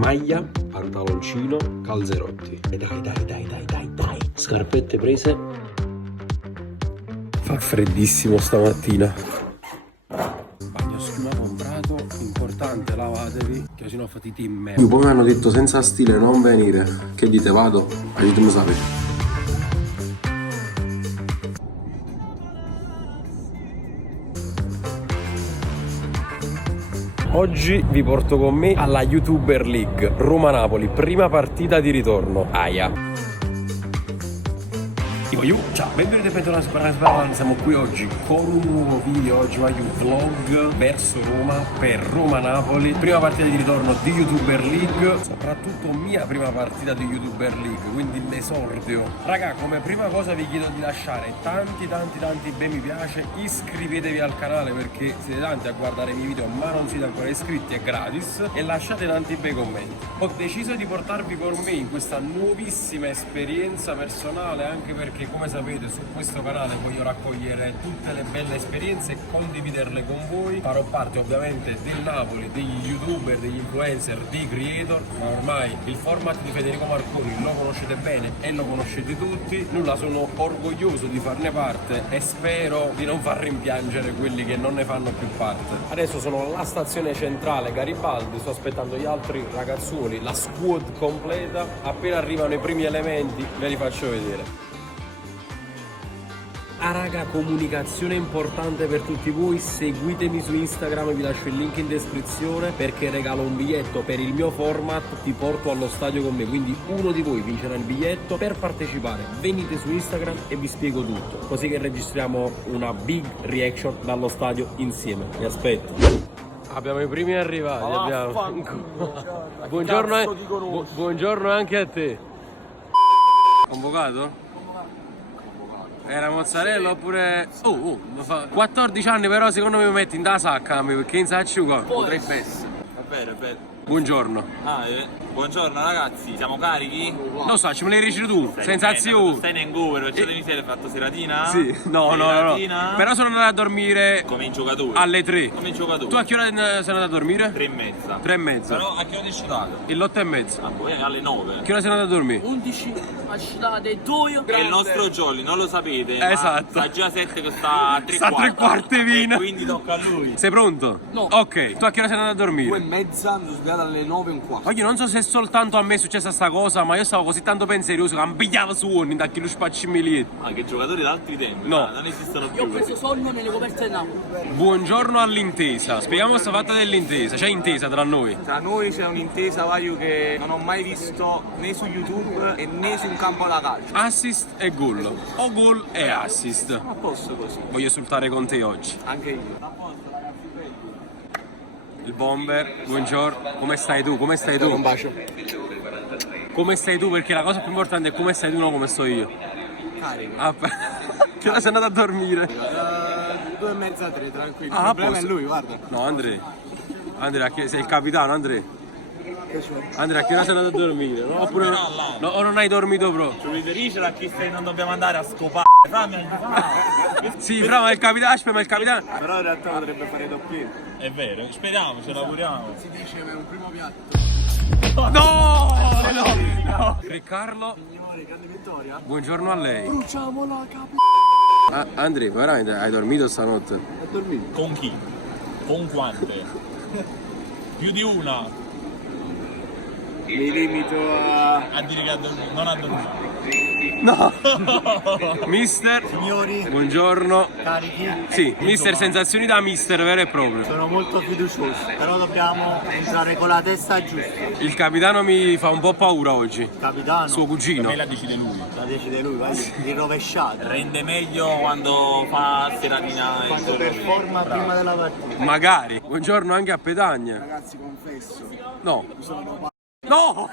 maglia, pantaloncino, calzerotti. E dai. Scarpette prese. Fa freddissimo stamattina. Bagno schiuma comprato, importante, lavatevi, che sennò fatite in merda. Poi mi hanno detto senza stile non venire. Che dite, vado? Aiutami sapere. Oggi vi porto con me alla YouTuber League Roma-Napoli, prima partita di ritorno. Aia. Ciao, benvenuti e bentornati su Parla Sbarra. Siamo qui oggi con un nuovo video. Oggi voglio un vlog verso Roma per Roma-Napoli, prima partita di ritorno di YouTuber League, soprattutto mia prima partita di YouTuber League, quindi l'esordio. Raga, come prima cosa vi chiedo di lasciare tanti bei mi piace, iscrivetevi al canale perché siete tanti a guardare i miei video ma non siete ancora iscritti, è gratis, e lasciate tanti bei commenti. Ho deciso di portarvi con me in questa nuovissima esperienza personale, anche perché come sapete su questo canale voglio raccogliere tutte le belle esperienze e condividerle con voi. Farò parte ovviamente del Napoli, degli youtuber, degli influencer, dei creator, ma ormai il format di Federico Marconi lo conoscete bene e lo conoscete tutti. Nulla, sono orgoglioso di farne parte e spero di non far rimpiangere quelli che non ne fanno più parte. Adesso sono alla stazione centrale Garibaldi, sto aspettando gli altri ragazzoni, la squad completa. Appena arrivano i primi elementi ve li faccio vedere. Ah raga, comunicazione importante per tutti voi, seguitemi su Instagram, vi lascio il link in descrizione perché regalo un biglietto per il mio format, ti porto allo stadio con me, quindi uno di voi vincerà il biglietto. Per partecipare venite su Instagram e vi spiego tutto, così che registriamo una big reaction dallo stadio insieme. Vi aspetto. Abbiamo i primi arrivati, buongiorno anche a te. Convocato? Era mozzarella oppure... 14 anni però secondo me mi metti in da sacca perché in sacciuga potrebbe essere. È vero. Buongiorno. Buongiorno ragazzi, siamo carichi? Non so, ci me le dici tu, sensazioni. Stai in Uber, perciò devi hai fatto seratina? Sì, no. Però sono andato a dormire come in giocatori. Alle 3. Come in giocatori. Tu a che ora sei andato a dormire? 3:30. 3:30. Però a che ora ti sciutato? L'8:30. Ah, poi alle 9. A che ora sei andato a dormire? 11, asciutate 2. Che il nostro Jolly, non lo sapete, esatto. ma sta già 7 che sta a 3 Sta a 3/4 vino. Quindi tocca a lui. Sei pronto? No. Ok, tu a che ora sei andato a dormire? 2:30, mi sono svegliato alle 9:15. Oggi non so se è soltanto a me è successa sta cosa, ma io stavo così tanto pensieroso che ambigliavo suoni da chi lo spacci Ah, che giocatori d'altri tempi? No. Non esistono Io ho più. preso sonno nelle coperte del Napoli. Buongiorno all'intesa, spieghiamo questa fatta dell'intesa, c'è intesa tra noi? Tra noi c'è un'intesa, Vaio, che non ho mai visto né su YouTube e né su un campo da calcio. Assist e gol, o gol e assist. A posto così, Voglio esultare con te oggi. anche io. Il bomber, buongiorno, come stai tu? Come stai tu? Un bacio. Come stai tu? Perché la cosa più importante è come stai tu, non come sto io. Carico. Che ora sei andato a dormire? 2:30, 3, tranquillo. Ah, Il problema posto. è lui, guarda. No, Andrea, sei il capitano, Andrea. Andrea, a che ora sei andato a dormire? No? Oppure o non hai dormito proprio? Ci riferisce a chi non dobbiamo andare a scopare. Sì, bravo, è il capitano, aspetta, ma è il capitano. Però in realtà potrebbe fare doppietto. È vero, speriamo, ce lavoriamo. Si dice per un primo piatto. No! Riccardo, Signore, grande vittoria. buongiorno a lei. Bruciamo la capa. Andrea, veramente hai dormito stanotte? Ho dormito. Con chi? Con quante? Più di una. Mi limito A dire che non ha dormito. No! Mister, Signori, buongiorno. carichi. Sì, mister, sensazioni da mister vero e proprio. Sono molto fiducioso, però dobbiamo entrare con la testa giusta. Il capitano mi fa un po' paura oggi. Capitano, Suo cugino. la decide lui. la decide lui, vai, di rovesciata. Rende meglio quando fa seratina. Quando performa prima della partita. Magari. Buongiorno anche a Petagna. Ragazzi, confesso, No. sono No!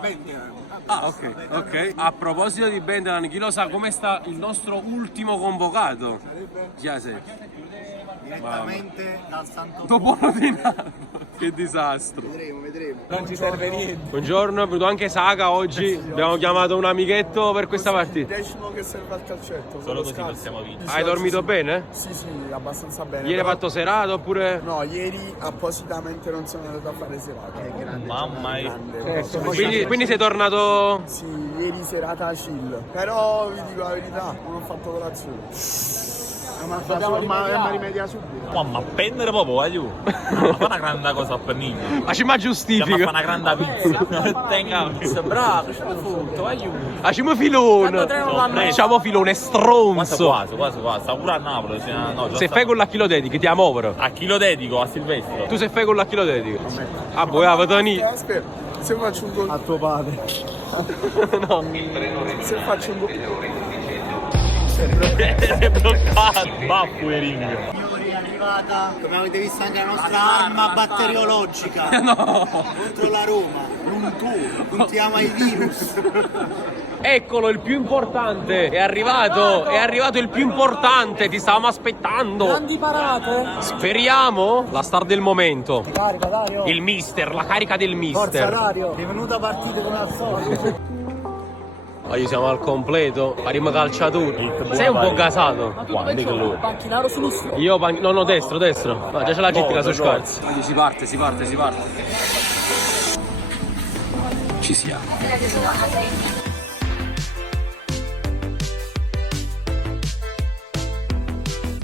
Bendelan. Ah, ok. A proposito di Bendelan, chi lo sa come sta il nostro ultimo convocato? Chiase. direttamente dal Santo Dopo di Napoli. Che disastro. Vedremo. Non ci serve niente. Buongiorno, è venuto anche Saga oggi. Abbiamo chiamato un amichetto per questa partita. Decimo che serve al calcetto. Solo così possiamo vincere. Hai dormito bene? Sì, abbastanza bene. Ieri hai però- fatto serata oppure? No, ieri appositamente non sono andato a fare serata. Mamma mia. Quindi sei tornato. Sì, ieri serata chill. Però vi dico la verità, non ho fatto colazione. Ma rimedia subito. Mamma, appendere proprio, aiuto. Ma fa una grande cosa a pennino. Ma ci Stiamo a fare giustifica. una grande pizza. Tenga, pizza, bravo, c'è tutto, aiuto. Facciamo filone. Facciamo filone stronzo. Quasi. Sta pure a Napoli. Cioè, no, già Se sta. fai con l'achilo dedichi, ti amovero. A chi lo dedico? A Silvestro. Tu se fai con l'achilo dedichi. Ah, voi avete Aspetta, se faccio un gol a tuo padre. No. Se faccio un gol. È bloccato. Baffo e ring. Signori, è arrivata, come avete visto, anche la nostra arma batteriologica contro la Roma. L'Untur, puntiamo ai virus. Eccolo il più importante. È arrivato il più importante. Ti stavamo aspettando. Grandi parate. Speriamo. La star del momento. Carica, Dario. Il mister, la carica del Forza, mister. Dario. È venuta a partire come al solito. Oggi siamo al completo. Faremo calciatori. Sei un po' gasato. Guarda che lui. Panchinaro sinistro. Io no, destro. Ma già c'è la gente che su scarsi. Si parte. Ci siamo.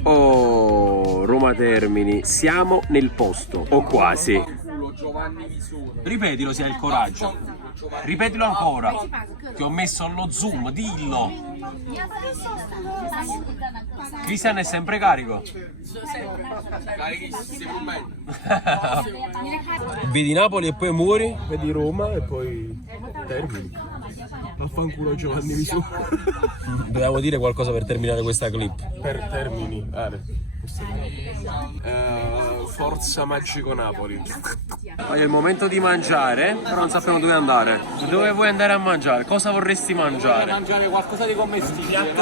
Oh, Roma Termini, siamo nel posto, o quasi. Ripetilo se hai il coraggio. Ripetilo ancora. Ti ho messo allo zoom, dillo. Cristian è sempre carico. Vedi Napoli e poi muori. Vedi Roma e poi Termini. Affanculo Giovanni Visù. Dobbiamo dire qualcosa per terminare questa clip. Per Termini. Forza Magico Napoli. È il momento di mangiare, però non sappiamo dove andare. Dove vuoi andare a mangiare? Cosa vorresti mangiare? Mangiare qualcosa di commestibile.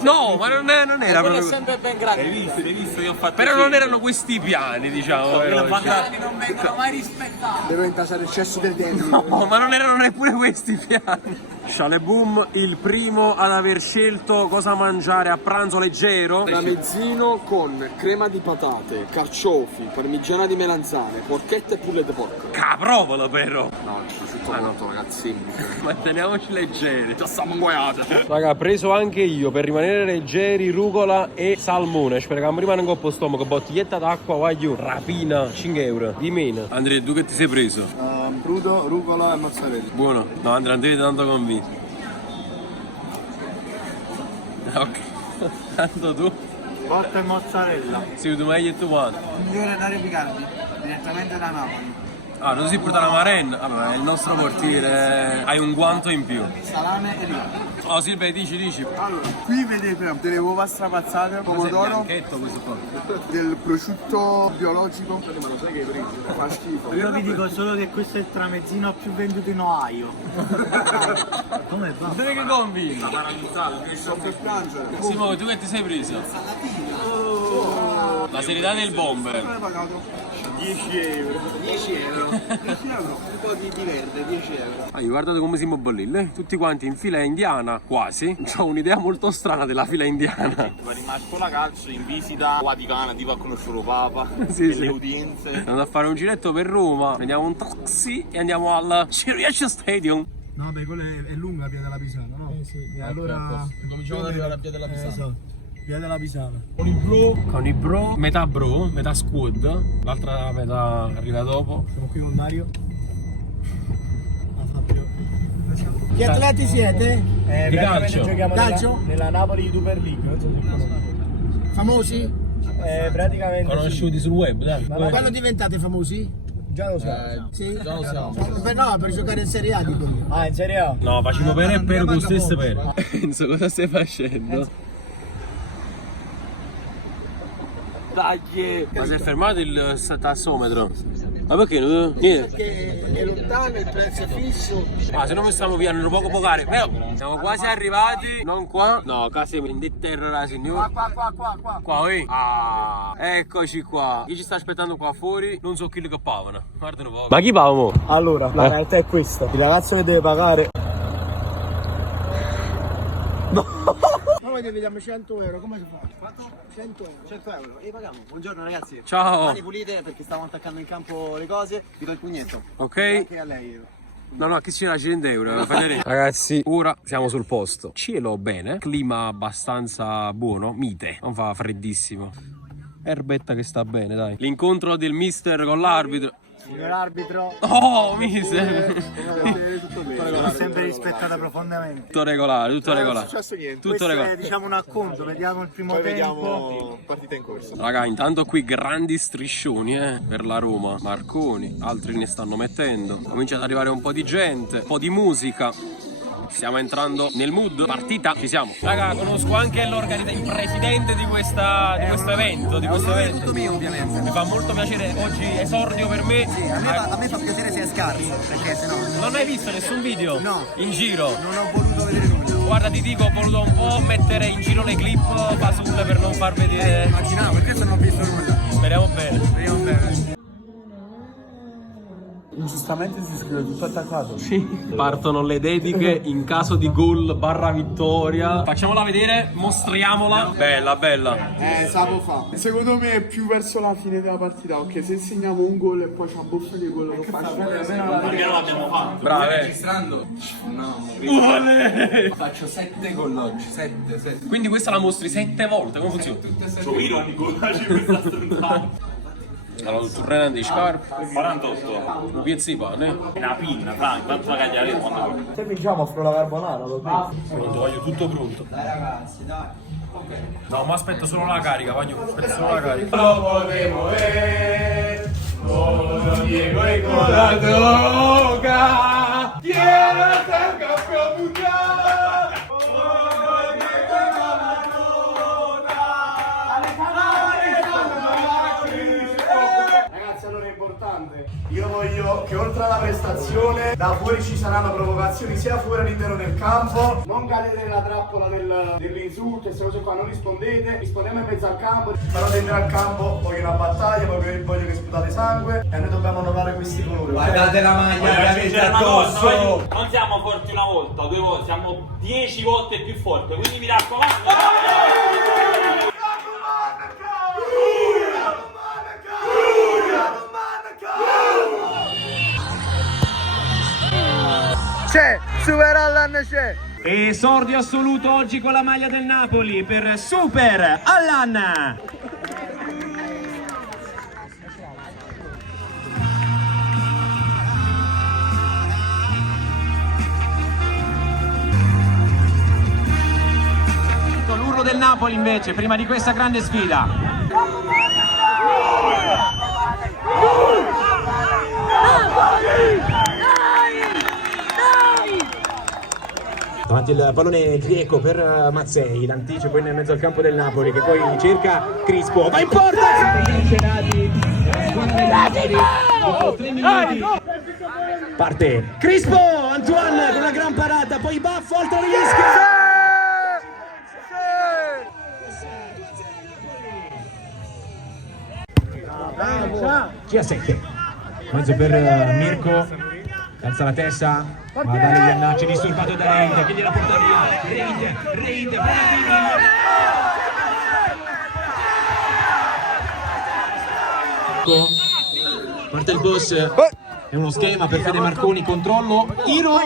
No, ma non era Quello è proprio. sempre ben grande. Hai visto? Io ho fatto. Però non erano questi piani, diciamo. vero? non vengono mai rispettati. Devo intasare il cesso del tempo. No, ma non erano neppure questi piani. Scialeboom, il primo ad aver scelto cosa mangiare a pranzo leggero. Tramezzino con crema di patate, carciofi, parmigiana di melanzane, porchetta e pulle di porco. Caprovolo però. No, il prosciutto cotto, ragazzi, semplice. Manteniamoci leggeri. Già stiamo inguaiati. Raga, preso anche io per rimanere leggeri rucola e salmone. Spero che mi rimane un coppo stomaco. Bottiglietta d'acqua, guaglio, rapina, 5 euro. Di meno. Andrea, tu che ti sei preso? Crudo, rucola e mozzarella. Buono. No, Andrea, non ti vedi tanto convinto. Ok. Tanto tu. Botta e mozzarella. Sì, tu meglio e tu quanto. Migliore Dario Picardi, direttamente da Napoli. Ah, non si porta la Marenne? Allora, è il nostro portiere. Hai un guanto in più. Salame e ricotta. Oh Silvia, dici. Allora, qui vedete delle uova strapazzate, pomodoro, Bianchetto questo qua. del prosciutto biologico. Ma lo sai che hai preso? Fa schifo. Io vi dico solo che questo è il tramezzino più venduto in Ohio. Come va? Dove che convinto? Mi sto per piangere. Simone, tu che ti sei preso? La serietà del bomber. Come hai pagato? 10 euro. 10 euro. 10 euro. Un po' di verde, 10 euro. Ah, guardate come siamo bollille. Tutti quanti in fila indiana, quasi. Ho un'idea molto strana della fila indiana. Ma rimasto la calcio in visita Vaticana, tipo a conoscere il Papa, Sì, e sì. le udienze. Andiamo a fare un giretto per Roma. Prendiamo un taxi e andiamo al Ciriace Stadium. No, beh, quella è lunga Via della Pisana, no? Sì. E allora cominciamo ad arrivare a Via della Pisana. Esatto. Via della Pisana. Con i bro, metà squad. L'altra metà arriva dopo. Siamo qui con Dario. Che atleti siete? Di calcio. Giochiamo Calcio? nella Napoli Super League, non so se conosci. Famosi? Praticamente Conosciuti sul web, dai. Quando diventate famosi? già lo siamo. Sì? Già lo siamo. No, per giocare in Serie A dico io. Ah, in Serie A? No, facciamo per e per con stesso per. Enzo, cosa stai facendo? Dai! Ma si è fermato il tassometro? Ma perché? Niente. Perché è lontano, il prezzo è fisso. Ah, se no mi stiamo via, non poco pocare. Però siamo quasi arrivati. Non qua. No, casi in terra, signore. Qua. Qua, Ah, eccoci qua. Chi ci sta aspettando qua fuori? Non so chi li cappavano. Guardano un po'. Ma chi pavamo? Allora, la realtà è questa. Il ragazzo che deve pagare. Noi ti vediamo 100 euro, come si fa? Quanto? 100 euro. 100 euro. E paghiamo. Buongiorno ragazzi. Ciao. Mani pulite perché stavamo attaccando in campo le cose. Vi do il pugnetto. Ok. Anche a lei. No, chi ci dà 100 euro? Ragazzi, ora siamo sul posto. Cielo bene, clima abbastanza buono, mite, non fa freddissimo. Erbetta che sta bene, dai. L'incontro del mister con l'arbitro. Signor arbitro. Oh, mister. L'ho sempre rispettata profondamente. Tutto regolare, tutto regolare. Non è successo niente. Tutto Questo è regolare. diciamo un acconto, vediamo il primo Poi tempo. vediamo partita in corso. Raga, intanto qui grandi striscioni per la Roma. Marconi, altri ne stanno mettendo. Comincia ad arrivare un po' di gente, un po' di musica. Stiamo entrando nel mood. Partita, ci siamo. Raga, conosco anche il presidente di questo evento. Tutto mio ovviamente. Mi fa molto piacere, oggi esordio per me. A me fa piacere se è scarso, perché sennò Non hai visto nessun video? No. In giro? non ho voluto vedere nulla. Guarda, ti dico, ho voluto un po' mettere in giro le clip fasulle per non far vedere. Immaginavo, per questo non ho visto nulla. Speriamo bene. Vediamo bene. Giustamente si scrive tutto attaccato. Partono le dediche in caso di gol / vittoria. Facciamola vedere, mostriamola. Bella, bella. Sapo fa. Secondo me è più verso la fine della partita, ok? Se segniamo un gol e poi c'è un buffo di quello che faccio. Perché non l'abbiamo fatto? Bravo. Registrando? No. Faccio 7 gol oggi. 7. Quindi questa la mostri 7 volte, come funziona? Io ogni collaggio questa stronzata. Allora, il turreno di scarpe, 48. un piezzo di pane. Una pinna, Frank, quanto la caglia quando Se vinciamo offro la carbonara, lo penso. Pronto, voglio tutto pronto. Dai ragazzi, dai. No, ma aspetto solo la carica, voglio. Aspetta solo la carica. Lo potevo Solo Diego e con la droga. Quiero ser campeón mundial. Io voglio che oltre alla prestazione da fuori ci saranno provocazioni sia fuori all'interno del campo. Non cadete nella trappola dell'insulto e queste cose qua, non rispondete, rispondiamo in mezzo al campo. Però dentro al campo voglio una battaglia, voglio che sputate sangue e noi dobbiamo onorare questi colori. Guardate la maglia che avete addosso. non siamo forti una volta, 2 volte, siamo 10 volte più forti, quindi mi raccomando. C'è, Super Allan c'è. Esordio assoluto oggi con la maglia del Napoli per Super Allan. L'urlo del Napoli invece prima di questa grande sfida. Davanti il pallone Grieco per Mazzei, l'anticipo in mezzo al campo del Napoli che poi cerca Crispo, va in porta! Dopo 3 minuti parte Crispo, Antoine con una gran parata, poi Baffo, altro rischio! Chiasecche, mezzo per Mirko, alza la testa, ma dalle Iannacci disturbato da Reid, che gliela porta via, Reid, parte il boss, è uno schema per Fede Marconi, controllo, tiro,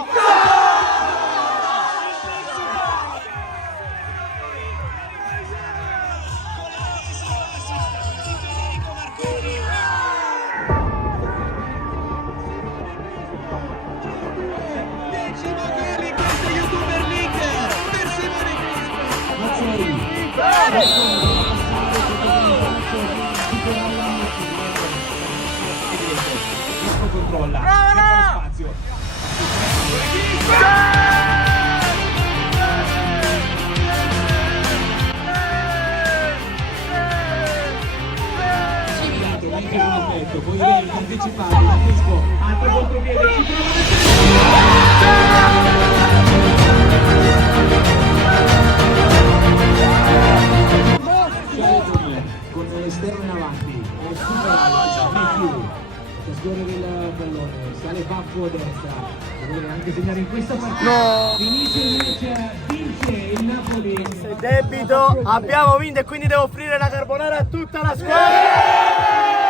controlla, spazio. Poi il anticipati, la Crispo, altro contropiede, ci prova con l'esterno in avanti, è scorrere il pallone, sale Baffo a destra, vuole anche segnare in questa partita. No! Finisce il match, vince il Napoli. Sei debito, abbiamo vinto e quindi devo offrire la carbonara a tutta la squadra!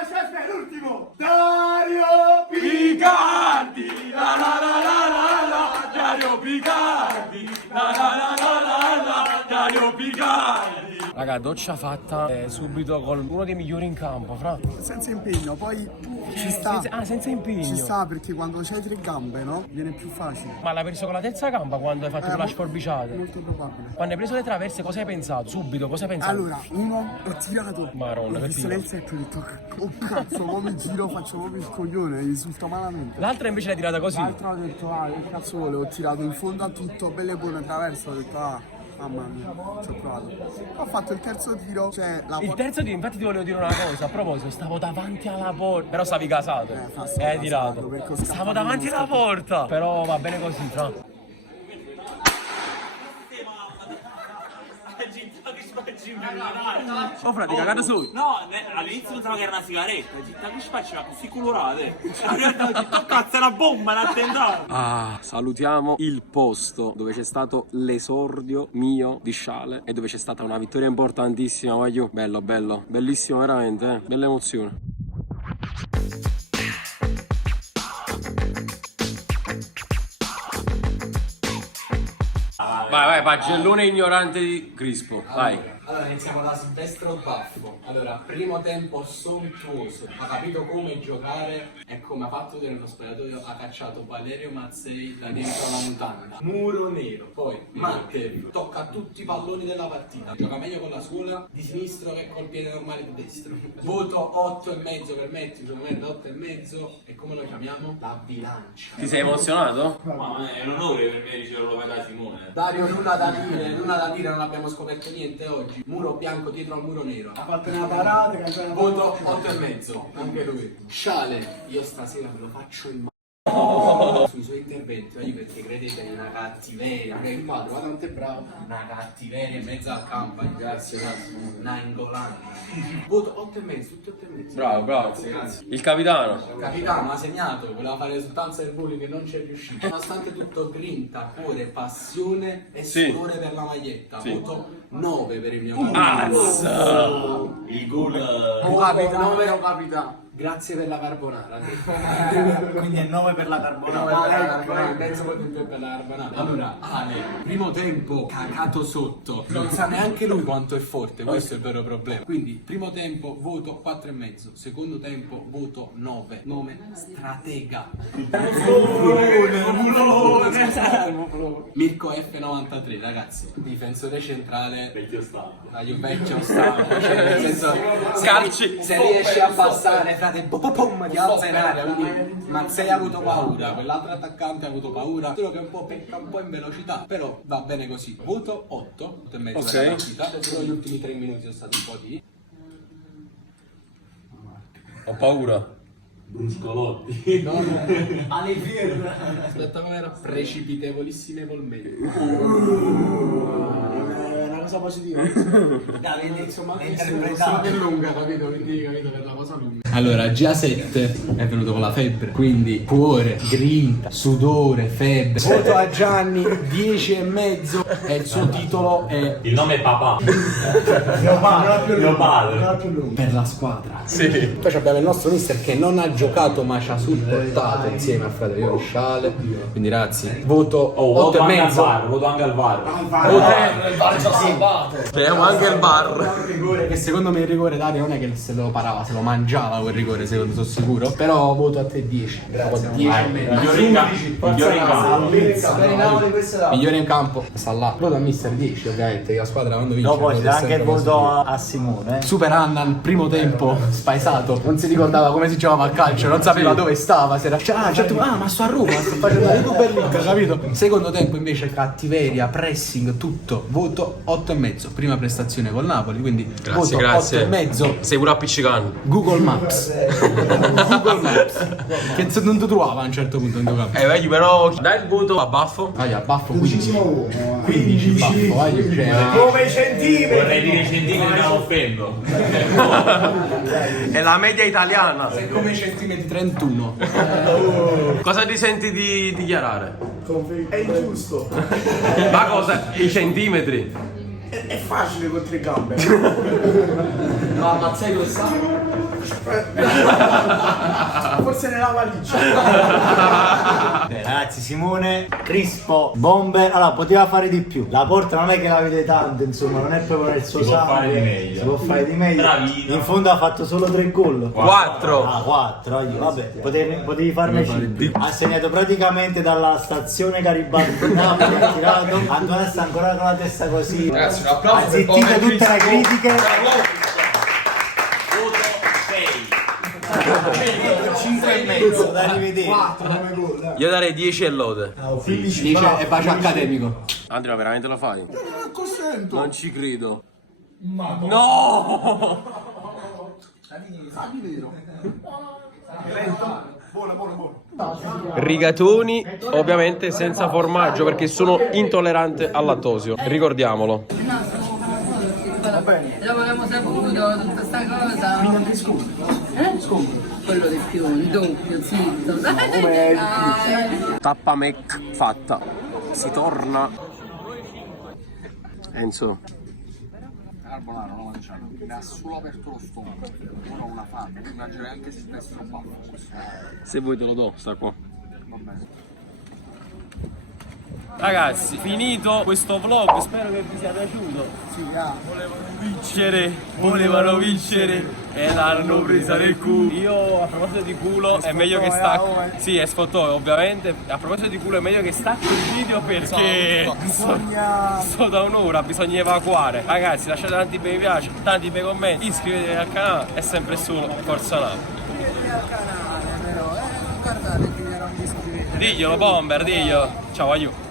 Aspetta, l'ultimo! Dario Picardi! La la la la la la! Dario Picardi! La la la la la la! Dario Picardi! Raga, doccia fatta subito con uno dei migliori in campo, fra. Senza impegno, poi ci sta. Senza impegno. Ci sta perché quando c'hai 3 gambe, no? Viene più facile. Ma l'hai preso con la terza gamba quando hai fatto quella sforbiciata? Molto probabile. Quando hai preso le traverse, cosa hai pensato? Subito, cosa hai pensato? Allora, uno ho tirato. Maronna, ho che visto tiro. nel set, ho detto, oh cazzo, mo mi giro, faccio proprio il coglione, risulta malamente. L'altra invece l'hai tirata così. L'altro ho detto, ah, che cazzo vuole, ho tirato in fondo a tutto, belle buone traverse, ho detto, ah. Mamma mia, ci ho provato. Ho fatto il terzo tiro, cioè la Il terzo tiro, infatti ti volevo dire una cosa, a proposito, stavo davanti alla porta. Però stavi casato. Hai tirato. Stavo davanti alla porta. Però va bene così, fra. Oh frate, cagato su. No, all'inizio pensavo che era una sigaretta, città che faceva così colorate. Oh cazzo, è una bomba, un attentato. Ah, salutiamo il posto dove c'è stato l'esordio mio di Sciale e dove c'è stata una vittoria importantissima, voglio. Bello, bello, bellissimo veramente, bella emozione. Vai, pagellone ignorante di Crispo, vai. Allora iniziamo da Silvestro Baffo. Allora, primo tempo sontuoso, ha capito come giocare e come ha fatto nello spogliatoio, ha cacciato Valerio Mazzei da dentro la mutanda. Muro nero. Poi Matteo tocca tutti i palloni della partita. Gioca meglio con la suola di sinistro che col piede normale di destro. Voto 8,5 per me, sicuramente 8,5. E come lo chiamiamo? La bilancia. Ti sei emozionato? Ma è un onore per me riceverlo da Simone. Dario, nulla da dire, non abbiamo scoperto niente oggi. Muro bianco dietro al muro nero. Ha fatto una parata, Voto 8,5, anche lui. Sciale, io stasera me lo faccio in sui suoi interventi, perché credete in una cattiveria, che il quadro, guarda quanto è bravo, una cattiveria in mezzo al campo, grazie, una ingolante. Voto 8,5, tutti 8,5. Bravo, Grazie. Il capitano. Il capitano ha segnato, voleva fare l'esultanza del bullying che non c'è riuscito. Nonostante tutto, grinta, cuore, passione e sudore per la maglietta. Voto 9 per il mio capitano. Il gol. Capitano. Grazie per la carbonara. Quindi è 9 per la carbonara. Mezzo voto in più per la carbonara. Allora, Ale, primo tempo cagato sotto. Non sa neanche lui quanto è forte, questo è il vero problema. Quindi, primo tempo, voto 4,5. Secondo tempo, voto 9. Nome, stratega. Mirko F93, ragazzi. Difensore centrale. Vecchio stampo. Vecchio stampo. Cioè, nel senso, Calci. se riesci a passare, frate, ti alza in aria. Quindi Mazzei ha avuto paura, quell'altro attaccante ha avuto paura. Solo che un po' pecca un po' in velocità, però va bene così. Voto 8, 8,5 della partita. Solo gli ultimi 3 minuti sono stati un po' di... Ho paura. Bruscolotti. alle firme. Aspetta, come era? Precipitevolissimamente. cosa positiva. Davide, Insomma, l'hai sono interpretato. per lunga, capito? Quindi, capito, per la cosa lunga. Allora, G7 è venuto con la febbre, quindi cuore, grinta, sudore, febbre. Voto a Gianni 10,5 e il suo titolo è Il nome è papà. Mio padre. per la squadra. Sì. Poi abbiamo il nostro mister che non ha giocato ma ci ha supportato insieme al fratello Sciale. Quindi ragazzi, voto 8,5. Voto anche al VAR. Speriamo anche il bar. Che secondo me il rigore Dario non è che se lo parava, se lo mangiava quel rigore, secondo sono sicuro. Però voto a te 10. 10 Migliore in campo. migliore in campo. Sta là. Voto a mister 10 ovviamente, che la squadra quando vince. Dopo voto c'è anche il sempre voto a Simone. Super Annan, primo tempo spaesato, non si ricordava come si giocava a calcio, non sapeva dove stava, si era certo, ma sto a Roma, sto facendo la YouTuber League, capito? Secondo tempo invece cattiveria, pressing, tutto, voto 8,5, prima prestazione col Napoli, quindi voto 8,5. Sei pure appiccicando. Google Maps. Google Maps. Che non ti trovava a un certo punto in tuo campo. Vai, però dai il voto a Baffo. Vai a Baffo 15. 15 Baffo, vai, cioè, Come i centimetri. Vorrei dire centimetri, ma offendo. È la media italiana. come centimetri 31. Cosa ti senti di dichiarare? È ingiusto. Ma cosa? I centimetri? È facile con 3 gambe. No, ma sai dove sta? Forse nella valigia. Beh, ragazzi, Simone, Crispo, Bomber. Allora, poteva fare di più. La porta non è che la vede tanto, insomma, non è proprio nel suo Si può sangue. fare di meglio. Si può fare di meglio. Bravino. In fondo ha fatto solo 3 gol. 4. Ah, 4. Vabbè, potevi farne 5. Ha segnato praticamente dalla stazione Garibaldi di Napoli, ha tirato. Antonio sta ancora con la testa così. Ragazzi, un applauso Ha per zittito Bomber tutte le Crispo. critiche. Voto 6. 5,5 da rivedere. Io darei 10 e lode. 10 è bacio accademico. Andrea, veramente lo fai? Non consento. Non ci credo. No! Di vero. Buono. Rigatoni, ovviamente senza formaggio perché sono intollerante al lattosio. Ricordiamolo. Dopo che abbiamo saputo tutta sta cosa. Non ti scontri. Quello di più, il doppio, zitto. Tappa Mac fatta. Si torna. Enzo. Carbonara non mangiato, mi ha solo aperto lo stomaco. Non ho una fame, mi mangerei anche se stessi un baffo. Se vuoi te lo do, sta qua. Va bene. Ragazzi, finito questo vlog, spero che vi sia piaciuto. Sì, Volevano vincere e l'hanno presa nel culo. Io a proposito di culo è meglio che stacco. Sì, è sfottò ovviamente. A proposito di culo è meglio che stacco il video perché sto da un'ora, bisogna evacuare. Ragazzi, lasciate tanti bei mi piace, tanti bei commenti, iscrivetevi al canale, è sempre solo Forza Napoli. Iscrivetevi al canale, però. Guardate che vi ero iscrivete. Diglielo Bomber, diglielo. Ciao aiuto.